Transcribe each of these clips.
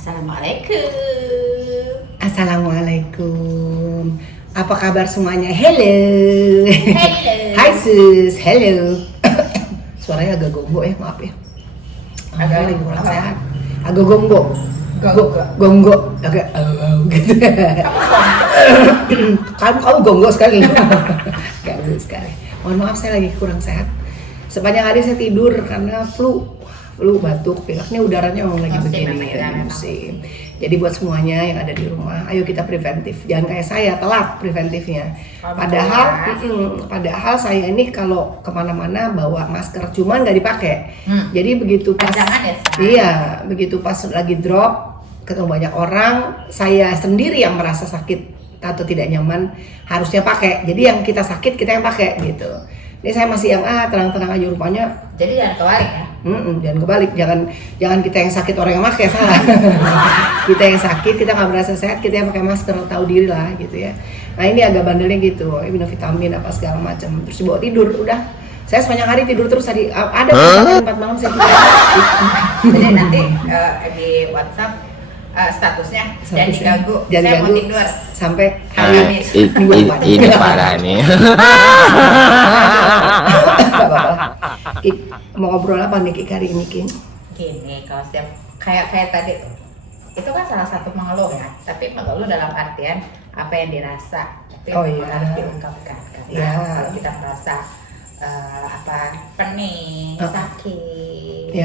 Assalamualaikum. Assalamualaikum. Apa kabar semuanya? Hello. Hello. Hai sus, hello. Suaranya agak gonggo ya, maaf ya. Agak lagi kurang sehat. Agak gonggo. Gonggo. Agak gitu. Kamu gonggo sekali. Ganggu sekali. Mohon maaf, saya lagi kurang sehat. Sepanjang hari saya tidur karena flu, batuk, pilek. Ini udaranya memang lagi begini ya, musim. Jadi buat semuanya yang ada di rumah, ayo kita preventif. Jangan kayak saya telat preventifnya. Padahal saya ini kalau kemana-mana bawa masker, cuman nggak dipakai. Jadi begitu pas, begitu pas lagi drop, ketemu banyak orang, saya sendiri yang merasa sakit atau tidak nyaman, harusnya pakai. Jadi yang kita sakit kita yang pakai gitu. Ini saya masih yang tenang-tenang aja rupanya. Jadi jangan kebalik ya? Jangan kebalik, jangan kita yang sakit orang yang pakai, salah. Kita yang sakit, kita nggak merasa sehat, kita yang pakai masker, tahu diri lah gitu ya. Nah ini agak bandelnya gitu, minum vitamin apa segala macam, terus dibawa tidur, udah. Saya sepanjang hari tidur terus tadi, ada 4 malam saya tidur. Jadi nanti di WhatsApp statusnya jangan diganggu, saya mau tidur sampai hari ini parah nih. Mau ngobrol apa nih Kik hari ini King? Gini, kalau setiap kayak tadi itu kan salah satu mengeluh ya, tapi mengeluh dalam artian apa yang dirasa, tapi harus diungkapkan karena kalau kita merasa pening, sakit,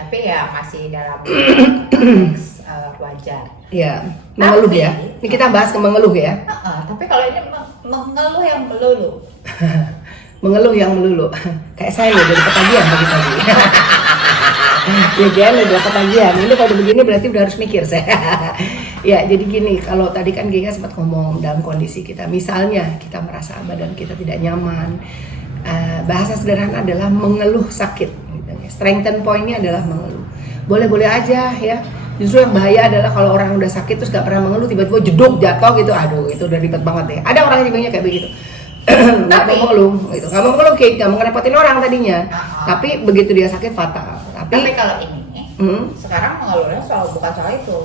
tapi ya masih dalam konteks wajar. Ya, mengeluh ya. Ini kita bahas ke mengeluh ya. Tapi kalau ini mengeluh yang melulu. Mengeluh yang melulu. Kayak saya nih dari ketagihan pagi-pagi. Ya kan udah ketagihan. Ini kalau begini berarti udah harus mikir saya. Ya, jadi gini, kalau tadi kan Giga sempat ngomong dalam kondisi kita, misalnya kita merasa badan kita tidak nyaman. Bahasa sederhana adalah mengeluh sakit. Gitu. Strengthen point-nya adalah mengeluh. Boleh-boleh aja ya. Justru yang bahaya adalah kalau orang udah sakit terus gak pernah mengeluh, tiba-tiba jeduk jatuh gitu, aduh itu udah ribet banget ya. Ada orang yang kayak begitu. Nggak mau mengeluh, gitu. Nggak mau mengeluh, nggak mau ngerepotin orang tadinya. Tapi begitu dia sakit fatal. Tapi kalau ini, sekarang mengeluhnya bukan soal itu.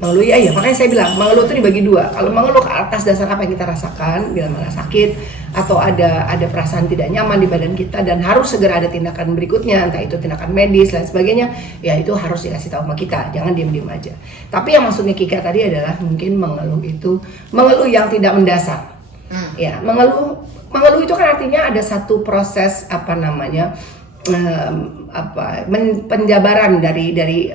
Mengeluh ya, makanya saya bilang mengeluh itu dibagi dua. Kalau mengeluh ke atas dasar apa yang kita rasakan, bila mana sakit atau ada perasaan tidak nyaman di badan kita dan harus segera ada tindakan berikutnya, entah itu tindakan medis dan sebagainya, ya itu harus dikasih tahu sama kita, jangan diem-diem aja. Tapi yang maksudnya Kika tadi adalah mungkin mengeluh yang tidak mendasar. Ya, mengeluh itu kan artinya ada satu proses penjabaran dari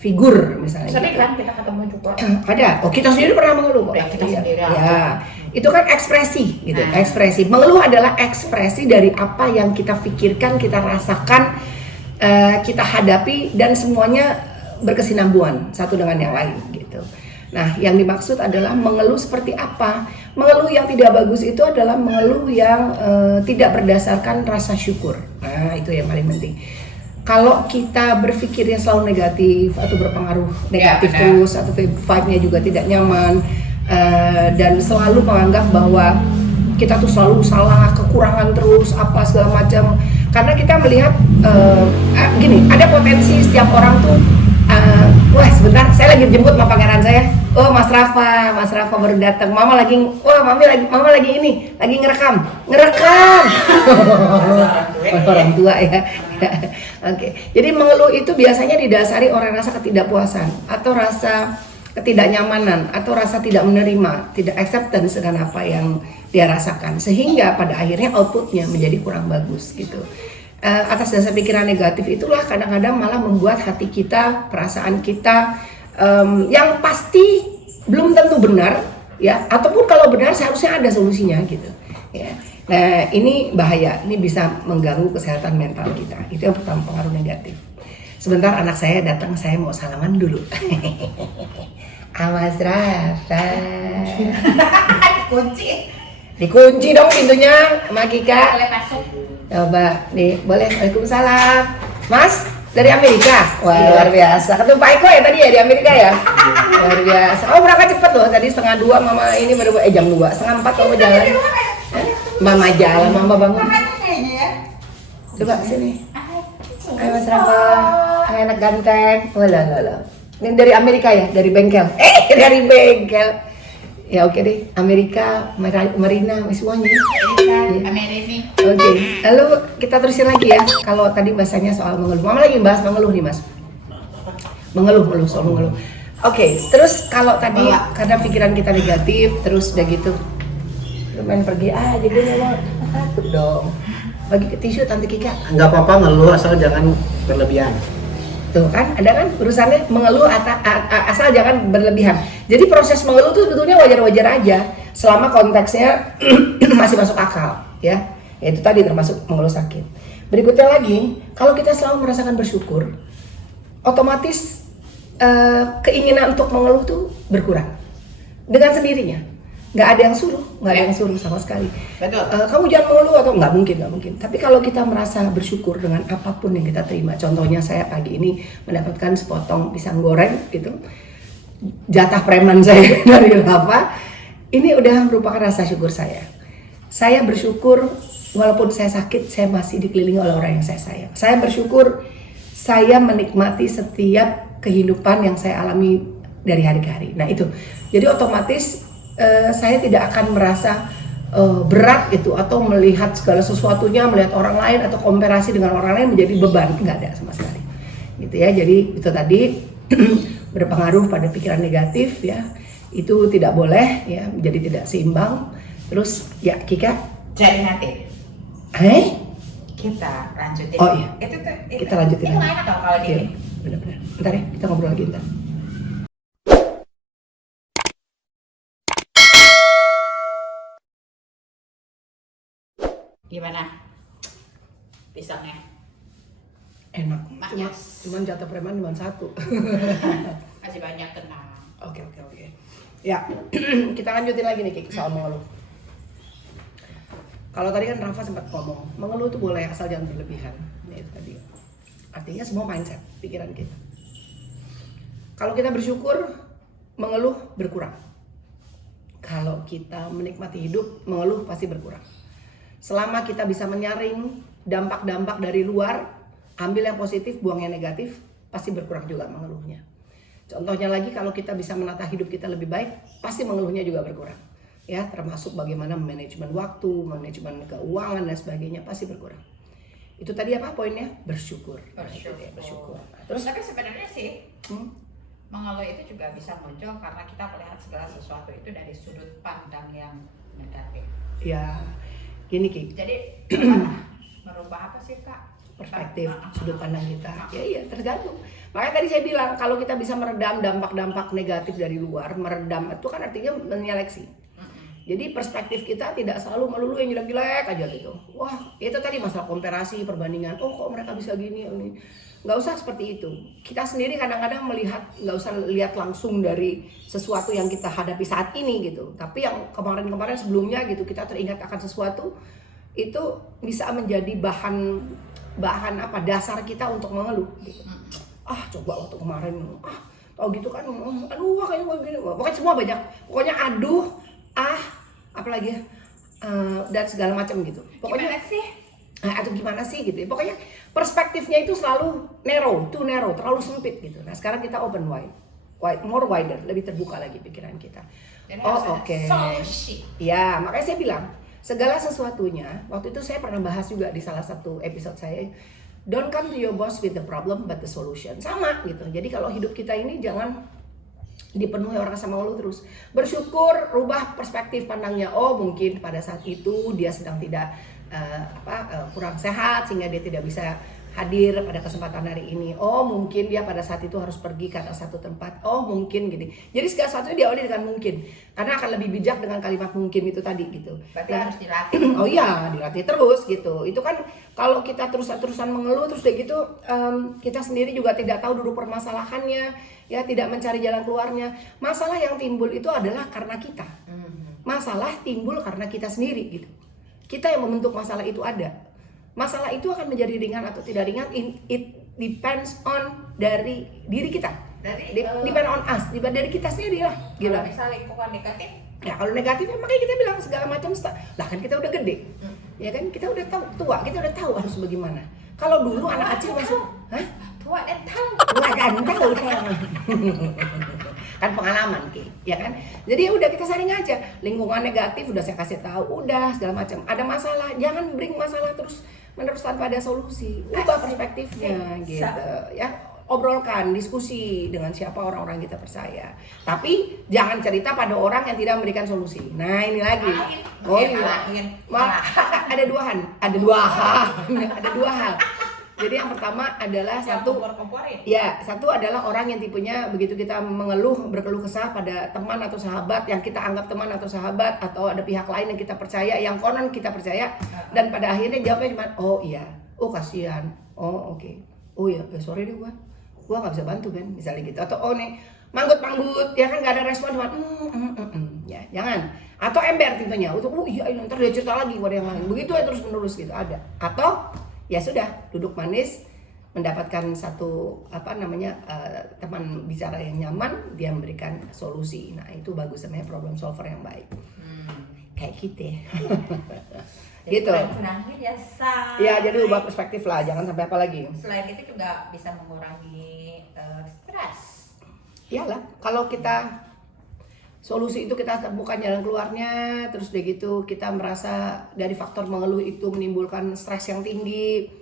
figur misalnya. Sering kan kita ketemu juga. Ada. Kita sendiri pernah mengeluh kok. Ya, kita sendiri. Ya, itu kan ekspresi gitu. Ekspresi. Mengeluh adalah ekspresi dari apa yang kita pikirkan, kita rasakan, kita hadapi dan semuanya berkesinambungan satu dengan yang lain gitu. Nah, yang dimaksud adalah mengeluh seperti apa? Mengeluh yang tidak bagus itu adalah mengeluh yang tidak berdasarkan rasa syukur. Nah, itu yang paling penting. Kalau kita berpikirnya selalu negatif atau berpengaruh negatif terus atau vibe-nya juga tidak nyaman dan selalu menganggap bahwa kita tuh selalu salah, kekurangan terus apa segala macam. Karena kita melihat gini, ada potensi setiap orang tuh wah sebentar, saya lagi jemput sama pangeran saya. Oh Mas Rafa baru datang. Mama lagi ini, lagi ngerekam. Orang tua ya. Oke. Jadi mengeluh itu biasanya didasari oleh rasa ketidakpuasan atau rasa ketidaknyamanan atau rasa tidak menerima, tidak acceptance dengan apa yang dia rasakan, sehingga pada akhirnya outputnya menjadi kurang bagus gitu. Atas dasar pikiran negatif itulah kadang-kadang malah membuat hati kita, perasaan kita yang pasti belum tentu benar ya, ataupun kalau benar seharusnya ada solusinya gitu ya. Nah ini bahaya, ini bisa mengganggu kesehatan mental kita. Itu yang pertama, pengaruh negatif. Sebentar anak saya datang, saya mau salaman dulu. Mas Rafa. Dikunci dong pintunya sama Kika. Boleh masuk. Coba nih, boleh. Waalaikumsalam. Mas, dari Amerika? Wah, luar biasa. Ketemu Pak Eko ya tadi ya di Amerika ya? Luar biasa. Oh, berangkat cepet loh. Tadi 1:30 mama ini baru jam 2, 3:30 kamu jalan. Mama jalan, mama bangun. Coba sini. Hai Mas Rafa. Hai anak ganteng. Oh, lah. Ini dari Amerika ya, dari bengkel. Dari bengkel. Ya oke deh, Amerika, Marina, semuanya. Amerika. Oke, lalu kita terusin lagi ya. Kalau tadi bahasanya soal mengeluh, Mama lagi bahas mengeluh nih mas. Mengeluh soal mengeluh. Oke, terus kalau tadi karena pikiran kita negatif, terus udah gitu, lu main pergi aja gue mau takut dong. Bagi ke tisu Tante Kika. Nggak apa-apa ngeluh asal jangan berlebihan. Tuh kan, ada kan urusannya mengeluh asal jangan berlebihan. Jadi proses mengeluh itu sebetulnya wajar-wajar aja selama konteksnya masih masuk akal, ya. Itu tadi termasuk mengeluh sakit. Berikutnya lagi, kalau kita selalu merasakan bersyukur, otomatis keinginan untuk mengeluh tuh berkurang dengan sendirinya. Nggak ada yang suruh sama sekali. Betul. Kamu jangan mengeluh atau nggak mungkin. Tapi kalau kita merasa bersyukur dengan apapun yang kita terima, contohnya saya pagi ini mendapatkan sepotong pisang goreng gitu, jatah preman saya dari Rafa, ini udah merupakan rasa syukur saya. Saya bersyukur walaupun saya sakit, saya masih dikelilingi oleh orang yang saya sayang. Saya bersyukur saya menikmati setiap kehidupan yang saya alami dari hari ke hari. Nah itu, jadi otomatis saya tidak akan merasa berat gitu atau melihat segala sesuatunya, melihat orang lain atau komparasi dengan orang lain menjadi beban, nggak ada sama sekali gitu ya. Jadi itu tadi berpengaruh pada pikiran negatif ya, itu tidak boleh ya, menjadi tidak seimbang. Terus ya Kika, Jadi nanti kita lanjutin. Oh iya, Itu kita lanjutin ini lagi. enak kalau di Iya, benar-benar. Bentar ya, kita ngobrol lagi bentar. Gimana pisangnya? Enak. Maknyas. Cuman jatah preman cuma satu. Masih banyak tenang. Oke. Ya, kita lanjutin lagi nih Kik, soal mengeluh. Kalau tadi kan Rafa sempat ngomong, mengeluh itu boleh asal jangan berlebihan. Ya itu tadi. Artinya semua mindset, pikiran kita. Kalau kita bersyukur, mengeluh berkurang. Kalau kita menikmati hidup, mengeluh pasti berkurang. Selama kita bisa menyaring dampak-dampak dari luar, ambil yang positif, buang yang negatif, pasti berkurang juga mengeluhnya. Contohnya lagi, kalau kita bisa menata hidup kita lebih baik, pasti mengeluhnya juga berkurang. Ya, termasuk bagaimana manajemen waktu, manajemen keuangan dan sebagainya pasti berkurang. Itu tadi apa poinnya? Bersyukur. Bersyukur. Terus tapi sebenarnya sih mengeluh itu juga bisa muncul karena kita melihat segala sesuatu itu dari sudut pandang yang negatif. Ya, gini Ki. Jadi merubah apa sih Kak? Perspektif, sudut pandang kita. Ya iya, tergantung. Makanya tadi saya bilang kalau kita bisa meredam dampak-dampak negatif dari luar, meredam itu kan artinya menyeleksi. Jadi perspektif kita tidak selalu melulu yang jelek-jelek aja gitu. Wah, itu tadi masalah komparasi, perbandingan. Oh, kok mereka bisa gini, ini. Nggak usah seperti itu. Kita sendiri kadang-kadang melihat, nggak usah lihat langsung dari sesuatu yang kita hadapi saat ini gitu. Tapi yang kemarin-kemarin sebelumnya gitu, kita teringat akan sesuatu, itu bisa menjadi bahan apa dasar kita untuk mengeluh gitu. Coba waktu kemarin, tau gitu kan, aduh kayaknya gini, pokoknya semua banyak, pokoknya aduh, apalagi dan segala macam gitu. Pokoknya gimana sih? Atau gimana sih gitu. Pokoknya perspektifnya itu selalu narrow, terlalu sempit gitu. Nah sekarang kita open wide, more wider, lebih terbuka lagi pikiran kita. Oke. Solusi. Ya, makanya saya bilang segala sesuatunya. Waktu itu saya pernah bahas juga di salah satu episode saya. Don't come to your boss with the problem but the solution. Sama gitu. Jadi kalau hidup kita ini jangan dipenuhi orang sama ngeluh terus. Bersyukur, rubah perspektif pandangnya. Oh mungkin pada saat itu dia sedang tidak kurang sehat sehingga dia tidak bisa hadir pada kesempatan hari ini. Oh mungkin dia pada saat itu harus pergi ke satu tempat. Oh mungkin gini. Jadi segala sesuatu diawali dengan mungkin. Karena akan lebih bijak dengan kalimat mungkin itu tadi gitu. Berarti harus dilatih. Oh iya, dilatih terus gitu. Itu kan kalau kita terus-terusan mengeluh terus kayak gitu, kita sendiri juga tidak tahu duduk permasalahannya, ya tidak mencari jalan keluarnya. Masalah yang timbul itu adalah karena kita. Masalah timbul karena kita sendiri gitu. Kita yang membentuk masalah itu ada. Masalah itu akan menjadi ringan atau tidak ringan, it depends on dari diri kita. Depend on us, dari kita sendiri lah. Kalau misalnya lingkungan negatif, ya kalau negatif makanya kita bilang segala macam. Lah kan kita udah gede, ya kan kita udah tua, kita udah tahu harus bagaimana. Kalau dulu anak kecil masih, tua dan tahu. Wah kagak tahu saya mah. Kan pengalaman Ki, ya kan? Jadi ya udah kita saring aja. Lingkungan negatif udah saya kasih tahu, udah segala macam. Ada masalah, jangan bring masalah terus menerus tanpa ada solusi. Ubah perspektifnya gitu, ya. Obrolkan, diskusi dengan siapa orang-orang kita percaya. Tapi jangan cerita pada orang yang tidak memberikan solusi. Nah, ini lagi. Oh iya. Ada dua hal. Ada dua hal. Jadi yang pertama adalah satu adalah orang yang tipenya begitu kita berkeluh kesah pada teman atau sahabat yang kita anggap teman atau sahabat, atau ada pihak lain yang kita percaya, yang konon kita percaya, dan pada akhirnya jawabnya cuma oh iya, oh kasihan, oh oke, oh iya, sorry deh gua nggak bisa bantu Ben, misalnya gitu, atau oh nih manggut ya kan nggak ada respon cuma ya jangan, atau ember tipenya, oh iya ntar dia cerita lagi pada yang lain, begitu ya terus menerus gitu ada, atau ya sudah duduk manis mendapatkan satu teman bicara yang nyaman, dia memberikan solusi. Nah itu bagus, namanya problem solver yang baik. Kayak kita gitu. Kurang-kurangin ya ya jadi ubah perspektif lah, jangan sampai apa lagi. Selain itu juga bisa mengurangi stres. Iyalah, kalau kita solusi itu kita temukan jalan keluarnya, terus udah gitu kita merasa dari faktor mengeluh itu menimbulkan stres yang tinggi,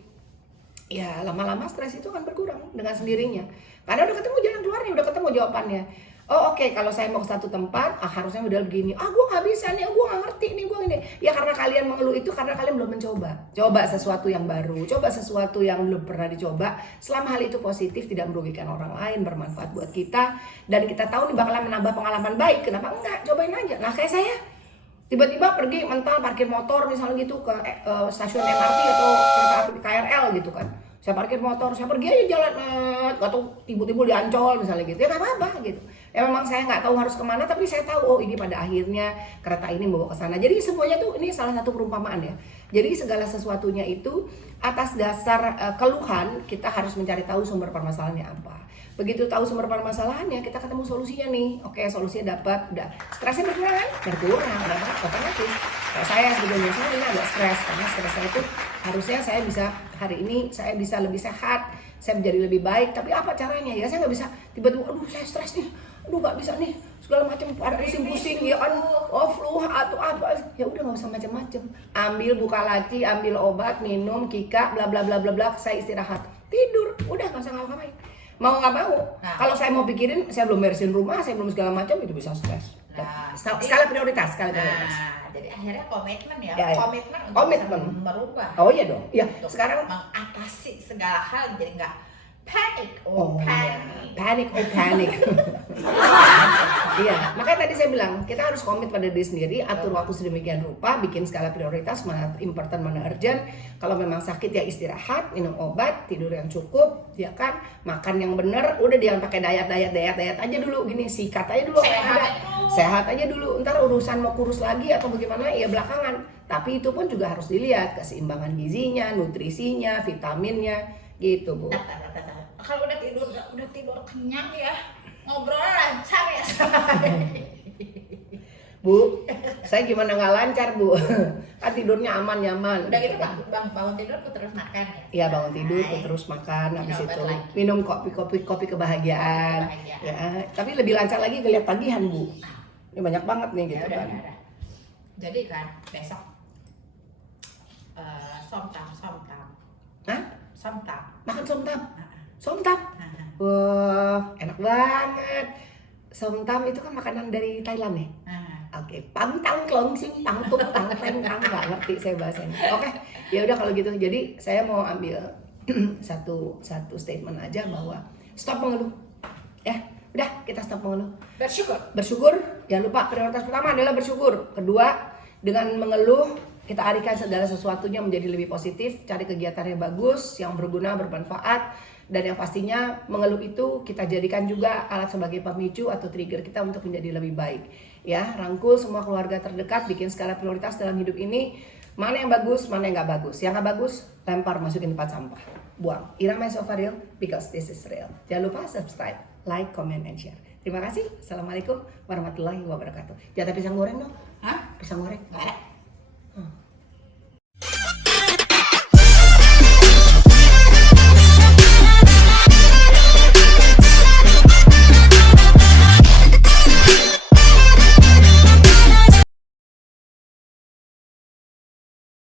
ya lama-lama stres itu akan berkurang dengan sendirinya karena udah ketemu jalan keluarnya, udah ketemu jawabannya. Oh oke, kalau saya mau ke satu tempat, harusnya udah begini, gue nggak bisa nih, gue nggak ngerti nih, gue ini. Ya karena kalian mengeluh itu karena kalian belum mencoba. Coba sesuatu yang baru, coba sesuatu yang belum pernah dicoba. Selama hal itu positif, tidak merugikan orang lain, bermanfaat buat kita, dan kita tahu nih bakalan menambah pengalaman baik, kenapa enggak? Cobain aja. Nah kayak saya, tiba-tiba pergi mental parkir motor misalnya gitu ke stasiun MRT atau kereta api KRL gitu kan. Saya parkir motor, saya pergi aja jalan, atau tiba-tiba di Ancol misalnya gitu, ya nggak apa-apa gitu. Ya memang saya nggak tahu harus kemana, tapi saya tahu oh ini pada akhirnya kereta ini membawa ke sana. Jadi semuanya tuh ini salah satu perumpamaan ya. Jadi segala sesuatunya itu atas dasar keluhan kita harus mencari tahu sumber permasalahannya apa. Begitu tahu sumber permasalahannya, kita ketemu solusinya nih. Oke, solusinya dapat, udah stresnya berkurang, otomatis. Kalau saya sebetulnya saya ini agak stres karena stres saya itu harusnya saya bisa hari ini saya bisa lebih sehat, saya menjadi lebih baik. Tapi apa caranya ya? Saya nggak bisa tiba-tiba, aduh saya stres nih, aduh nggak bisa nih segala macam, ada pusing-pusing ya kan, flu atau apa, ya udah nggak usah macam-macam. Ambil buka laci, ambil obat, minum, kika, bla bla bla bla bla, saya istirahat, tidur, udah nggak usah ngapa-ngapain. Mau nggak mau, kalau saya mau pikirin, saya belum beresin rumah, saya belum segala macam, itu bisa stres. Skala prioritas. Jadi akhirnya komitmen ya. Komitmen untuk merubah. Oh iya dong. Ya, untuk sekarang mengatasi segala hal, jadi nggak panic. Panic. Iya, makanya tadi saya bilang kita harus komit pada diri sendiri, atur waktu sedemikian rupa, bikin skala prioritas, mana important, mana urgent. Kalau memang sakit ya istirahat, minum obat, tidur yang cukup, ya kan, makan yang benar. Udah jangan pakai diet aja dulu, gini sikat aja dulu, sehat aja dulu. Ntar urusan mau kurus lagi atau bagaimana ya belakangan. Tapi itu pun juga harus dilihat keseimbangan gizinya, nutrisinya, vitaminnya, gitu Bu. Kalau udah tidur kenyang ya, ngobrol lancar ya. Bu, saya gimana nggak lancar Bu? Kan tidurnya aman nyaman. Udah gitu bangun tidur aku terus makan ya? Iya bangun tidur aku terus makan, habis itu minum kopi kebahagiaan. Ya, tapi lebih lancar lagi ngeliat tagihan Bu. Ini banyak banget nih gitu kan. Jadi kan besok somtam. Hah? Somtam. Makan somtam? Wah, enak banget. Somtam itu kan makanan dari Thailand ya? Oke, pantang kelonsing, tangtung, tangteng, nggak ngerti saya bahasanya. Oke, ya udah kalau gitu. Jadi saya mau ambil satu statement aja bahwa stop mengeluh. Ya, udah kita stop mengeluh. Bersyukur. Jangan lupa prioritas pertama adalah bersyukur. Kedua, dengan mengeluh kita alihkan segala sesuatunya menjadi lebih positif, cari kegiatan yang bagus, yang berguna, bermanfaat, dan yang pastinya mengeluh itu kita jadikan juga alat sebagai pemicu atau trigger kita untuk menjadi lebih baik. Ya, rangkul semua keluarga terdekat, bikin skala prioritas dalam hidup ini, mana yang bagus, mana yang nggak bagus. Yang nggak bagus, lempar, masukin tempat sampah, buang. Irama is so real because this is real. Jangan lupa subscribe, like, comment, and share. Terima kasih. Assalamualaikum warahmatullahi wabarakatuh. Jatah pisang goreng dong. Hah? Pisang goreng. Nggak ada.